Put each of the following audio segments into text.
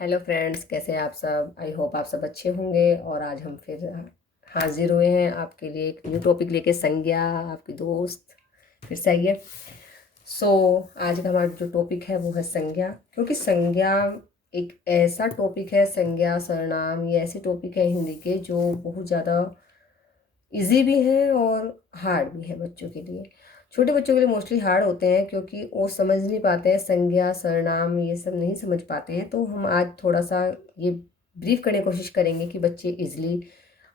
Hello friends, कैसे हैं आप सब। आई होप आप सब अच्छे होंगे। और आज हम फिर हाजिर हुए हैं आपके लिए एक न्यू टॉपिक लेके। संज्ञा आपकी दोस्त फिर से आई है। आज का हमारा जो टॉपिक है वो है संज्ञा। क्योंकि संज्ञा एक ऐसा टॉपिक है, संज्ञा सर्वनाम ये ऐसे टॉपिक है हिंदी के जो बहुत ज़्यादा इजी भी हैं और हार्ड भी है बच्चों के लिए। छोटे बच्चों के लिए मोस्टली हार्ड होते हैं क्योंकि वो समझ नहीं पाते हैं, संज्ञा सर्वनाम ये सब नहीं समझ पाते हैं। तो हम आज थोड़ा सा ये ब्रीफ करने की कोशिश करेंगे कि बच्चे इजली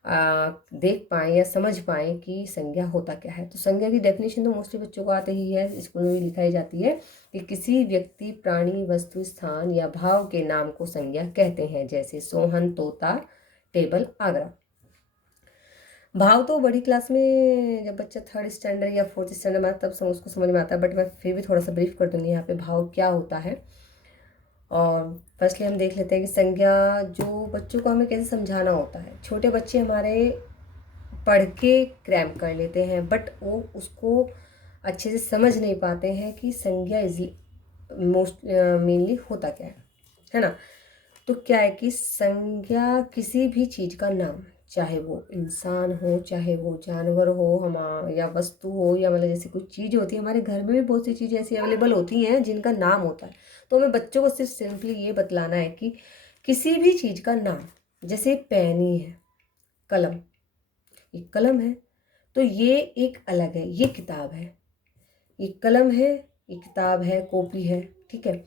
देख पाएँ या समझ पाएँ कि संज्ञा होता क्या है। तो संज्ञा की डेफिनेशन तो मोस्टली बच्चों को आते ही है, स्कूल में भी लिखाई जाती है कि किसी व्यक्ति, प्राणी, वस्तु, स्थान या भाव के नाम को संज्ञा कहते हैं। जैसे सोहन, तोता, टेबल, आगरा। भाव तो बड़ी क्लास में जब बच्चा थर्ड स्टैंडर्ड या फोर्थ स्टैंडर्ड में आता है तब उसको समझ में आता है, बट मैं फिर भी थोड़ा सा ब्रीफ कर दूंगी यहाँ पे भाव क्या होता है। और फर्स्टली हम देख लेते हैं कि संज्ञा जो बच्चों को हमें कैसे समझाना होता है। छोटे बच्चे हमारे पढ़ के क्रैम कर लेते हैं, बट वो उसको अच्छे से समझ नहीं पाते हैं कि संज्ञा मोस्ट मेनली होता क्या है ना। तो क्या है कि संज्ञा किसी भी चीज़ का नाम, चाहे वो इंसान हो, चाहे वो जानवर हो, या वस्तु हो, या मतलब जैसे कुछ चीज़ होती है हमारे घर में भी बहुत सी चीज़ें ऐसी अवेलेबल होती हैं जिनका नाम होता है। तो हमें बच्चों को सिर्फ सिंपली ये बतलाना है कि किसी भी चीज़ का नाम, जैसे पेनी है, कलम, ये कलम है तो ये एक अलग है, ये किताब है। ये कलम है, ये किताब है, कॉपी है, ठीक है।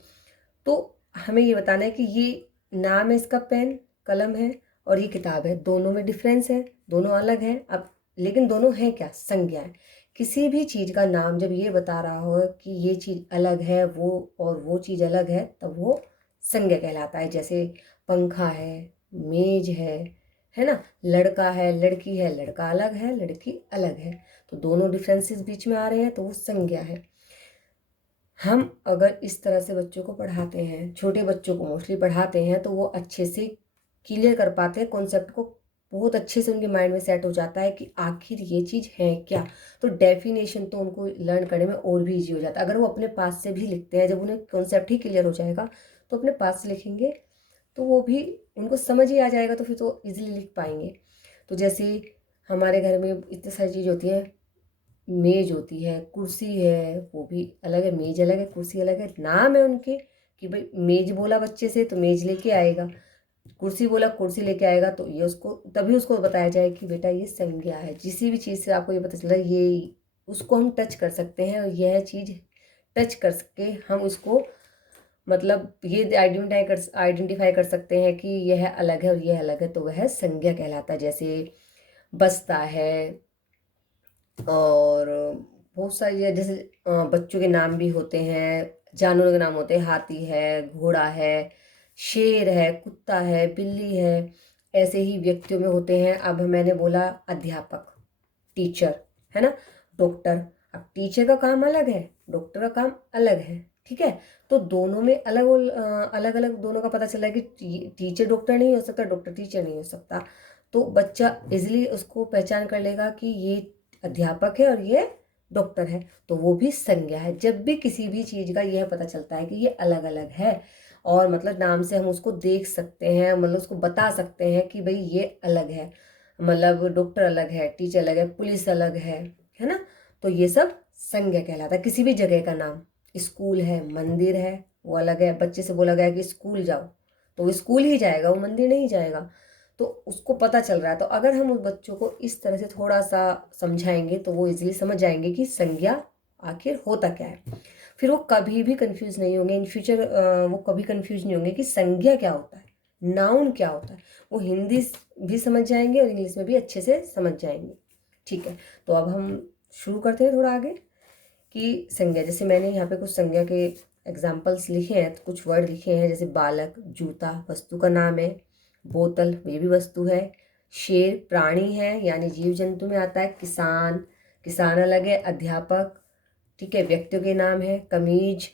तो हमें ये बताना है कि ये नाम है इसका, पेन, कलम है, और ये किताब है। दोनों में डिफरेंस है, दोनों अलग है। अब लेकिन दोनों हैं क्या, संज्ञा है। किसी भी चीज़ का नाम जब ये बता रहा हो कि ये चीज़ अलग है वो और वो चीज़ अलग है, तब वो संज्ञा कहलाता है। जैसे पंखा है, मेज है ना। लड़का है, लड़की है, लड़का अलग है, लड़की अलग है। तो दोनों डिफरेंसेस बीच में आ रहे हैं तो वो संज्ञा है। हम अगर इस तरह से बच्चों को पढ़ाते हैं, छोटे बच्चों को मोस्टली पढ़ाते हैं, तो वो अच्छे से क्लियर कर पाते हैं कॉन्सेप्ट को। बहुत अच्छे से उनके माइंड में सेट हो जाता है कि आखिर ये चीज़ है क्या। तो डेफिनेशन तो उनको लर्न करने में और भी इजी हो जाता है। अगर वो अपने पास से भी लिखते हैं, जब उन्हें कॉन्सेप्ट ही क्लियर हो जाएगा तो अपने पास से लिखेंगे तो वो भी उनको समझ ही आ जाएगा, तो फिर तो ईजिली लिख पाएंगे। तो जैसे हमारे घर में इतनी सारी चीज़ होती है, मेज होती है, कुर्सी है, वो भी अलग है, मेज अलग है, कुर्सी अलग है। नाम है उनके कि भाई मेज बोला बच्चे से तो मेज लेके आएगा, कुर्सी बोला कुर्सी लेके आएगा। तो ये उसको तभी उसको बताया जाए कि बेटा ये संज्ञा है। जिस भी चीज़ से आपको ये पता चला ये उसको हम टच कर सकते हैं, और यह चीज़ टच कर सके हम उसको मतलब ये आइडेंटिफाई कर सकते हैं कि यह अलग है और यह अलग है, तो वह संज्ञा कहलाता है। जैसे बस्ता है, और बहुत सारी जैसे बच्चों के नाम भी होते हैं, जानवरों के नाम होते हैं, हाथी है, घोड़ा है, शेर है, कुत्ता है, बिल्ली है। ऐसे ही व्यक्तियों में होते हैं। अब मैंने बोला अध्यापक, टीचर, है ना, डॉक्टर। अब टीचर का काम अलग है, डॉक्टर का काम अलग है, ठीक है। तो दोनों में अलग अलग दोनों का पता चला है कि टीचर डॉक्टर नहीं हो सकता, डॉक्टर टीचर नहीं हो सकता। तो बच्चा इजिली उसको पहचान कर लेगा कि ये अध्यापक है और ये डॉक्टर है, तो वो भी संज्ञा है। जब भी किसी भी चीज़ का यह पता चलता है कि ये अलग अलग है, और मतलब नाम से हम उसको देख सकते हैं, मतलब उसको बता सकते हैं कि भाई ये अलग है, मतलब डॉक्टर अलग है, टीचर अलग है, पुलिस अलग है ना। तो ये सब संज्ञा कहलाता है। किसी भी जगह का नाम, स्कूल है, मंदिर है, वो अलग है। बच्चे से बोला गया कि स्कूल जाओ तो वो स्कूल ही जाएगा, वो मंदिर नहीं जाएगा। तो उसको पता चल रहा है। तो अगर हम उस बच्चों को इस तरह से थोड़ा सा समझाएंगे तो वो इजीली समझ जाएंगे कि संज्ञा आखिर होता क्या है। फिर वो कभी भी कंफ्यूज नहीं होंगे इन फ्यूचर। वो कभी कंफ्यूज नहीं होंगे कि संज्ञा क्या होता है, नाउन क्या होता है। वो हिंदी भी समझ जाएंगे और इंग्लिश में भी अच्छे से समझ जाएंगे, ठीक है। तो अब हम शुरू करते हैं थोड़ा आगे कि संज्ञा। जैसे मैंने यहाँ पे कुछ संज्ञा के एग्जाम्पल्स लिखे हैं, तो कुछ वर्ड लिखे हैं। जैसे बालक, जूता वस्तु का नाम है, बोतल ये भी वस्तु है, शेर प्राणी है यानी जीव जंतु में आता है, किसान, किसान अलग है, अध्यापक, ठीक है, व्यक्तियों के नाम है, कमीज,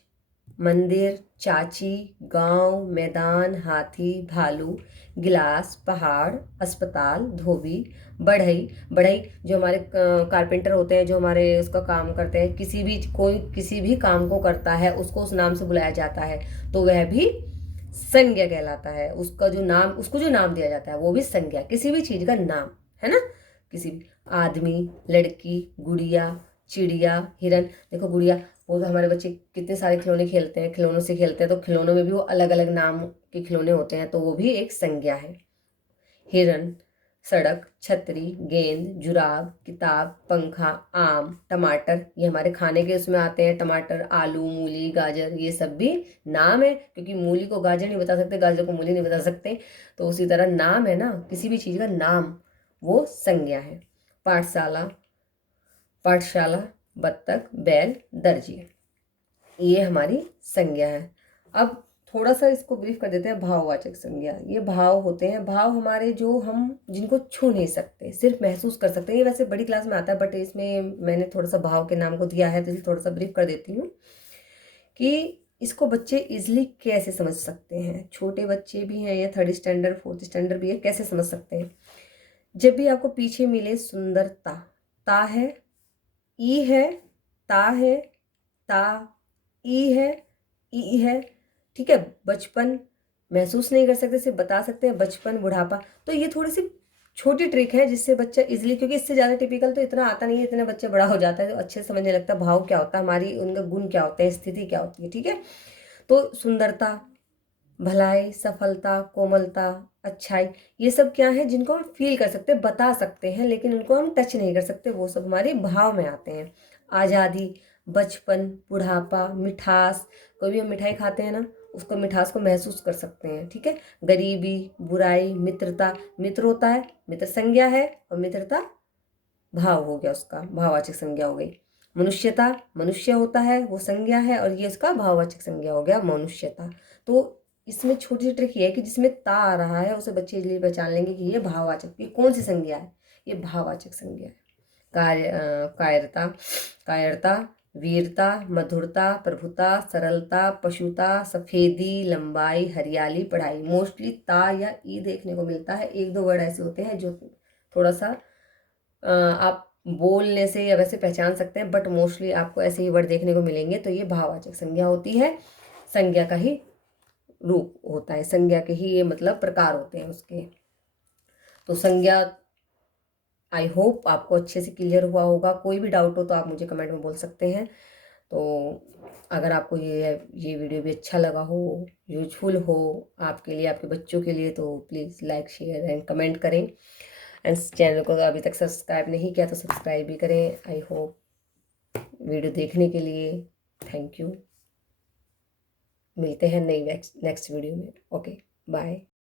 मंदिर, चाची, गांव, मैदान, हाथी, भालू, गिलास, पहाड़, अस्पताल, धोबी, बढ़ई। बढ़ई जो हमारे कारपेंटर होते हैं, जो हमारे उसका काम करते हैं, कोई किसी भी काम को करता है उसको उस नाम से बुलाया जाता है, तो वह भी संज्ञा कहलाता है। उसका जो नाम, उसको जो नाम दिया जाता है वो भी संज्ञा, किसी भी चीज का नाम, है ना। किसी भी आदमी, लड़की, गुड़िया, चिड़िया, हिरन। देखो गुड़िया, वो तो हमारे बच्चे कितने सारे खिलौने खेलते हैं, खिलौनों से खेलते हैं, तो खिलौनों में भी वो अलग अलग नाम के खिलौने होते हैं, तो वो भी एक संज्ञा है। हिरन, सड़क, छतरी, गेंद, जुराब, किताब, पंखा, आम, टमाटर, ये हमारे खाने के उसमें आते हैं। टमाटर, आलू, मूली, गाजर, ये सब भी नाम है, क्योंकि मूली को गाजर नहीं बता सकते, गाजर को मूली नहीं बता सकते, तो उसी तरह नाम है ना, किसी भी चीज़ का नाम वो संज्ञा है। पाठशाला, पाठशाला, बत्तख, बैल, दर्जी, ये हमारी संज्ञा है। अब थोड़ा सा इसको ब्रीफ कर देते हैं। भाववाचक संज्ञा, ये भाव होते हैं, भाव हमारे जो हम जिनको छू नहीं सकते, सिर्फ महसूस कर सकते हैं। ये वैसे बड़ी क्लास में आता है, बट इसमें मैंने थोड़ा सा भाव के नाम को दिया है, तो इसलिए थोड़ा सा ब्रीफ कर देती हूँ कि इसको बच्चे इजिली कैसे समझ सकते हैं। छोटे बच्चे भी हैं या 3rd स्टैंडर्ड 4th स्टैंडर्ड भी है, कैसे समझ सकते हैं। जब भी आपको पीछे मिले सुंदरता, ता है, ई है, ता है, ता, ई है, ई है, ठीक है। बचपन महसूस नहीं कर सकते, सिर्फ बता सकते हैं बचपन, बुढ़ापा। तो ये थोड़ी सी छोटी ट्रिक है जिससे बच्चा इजिली, क्योंकि इससे ज़्यादा टिपिकल तो इतना आता नहीं है, इतना बच्चा बड़ा हो जाता है तो अच्छे से समझने लगता है भाव क्या होता है, हमारी उनका गुण क्या होते हैं, स्थिति क्या होती है, ठीक है। तो सुंदरता, भलाई, सफलता, कोमलता, अच्छाई, ये सब क्या है जिनको हम फील कर सकते हैं, बता सकते हैं, लेकिन उनको हम टच नहीं कर सकते, वो सब हमारे भाव में आते हैं। आज़ादी, बचपन, बुढ़ापा, मिठास, कोई भी हम मिठाई खाते हैं ना, उसको मिठास को महसूस कर सकते हैं, ठीक है। गरीबी, बुराई, मित्रता, मित्र होता है, मित्र संज्ञा है, और मित्रता भाव हो गया, उसका भाववाचक संज्ञा हो गई। मनुष्यता, मनुष्य होता है वो संज्ञा है, और ये उसका भाववाचक संज्ञा हो गया मनुष्यता। तो इसमें छोटी सी ट्रिक ये है कि जिसमें ता आ रहा है उसे बच्चे इजली पहचान लेंगे कि ये भाववाचक, ये कौन सी संज्ञा है, ये भाववाचक संज्ञा है। कायरता, कायरता, वीरता, मधुरता, प्रभुता, सरलता, पशुता, सफेदी, लंबाई, हरियाली, पढ़ाई। मोस्टली ता या ई देखने को मिलता है, 1-2 वर्ड ऐसे होते हैं जो थोड़ा सा आप बोलने से या वैसे पहचान सकते हैं, बट मोस्टली आपको ऐसे ही वर्ड देखने को मिलेंगे। तो ये भाववाचक संज्ञा होती है, संज्ञा का ही रूप होता है, संज्ञा के ही ये मतलब प्रकार होते हैं उसके। तो संज्ञा, आई होप आपको अच्छे से क्लियर हुआ होगा। कोई भी डाउट हो तो आप मुझे कमेंट में बोल सकते हैं। तो अगर आपको ये वीडियो भी अच्छा लगा हो, यूजफुल हो आपके लिए, आपके बच्चों के लिए, तो please like, share and comment करें। एंड चैनल को अभी तक सब्सक्राइब नहीं किया तो सब्सक्राइब भी करें। आई होप, वीडियो देखने के लिए थैंक यू। मिलते हैं नई नेक्स्ट वीडियो में। Okay, bye.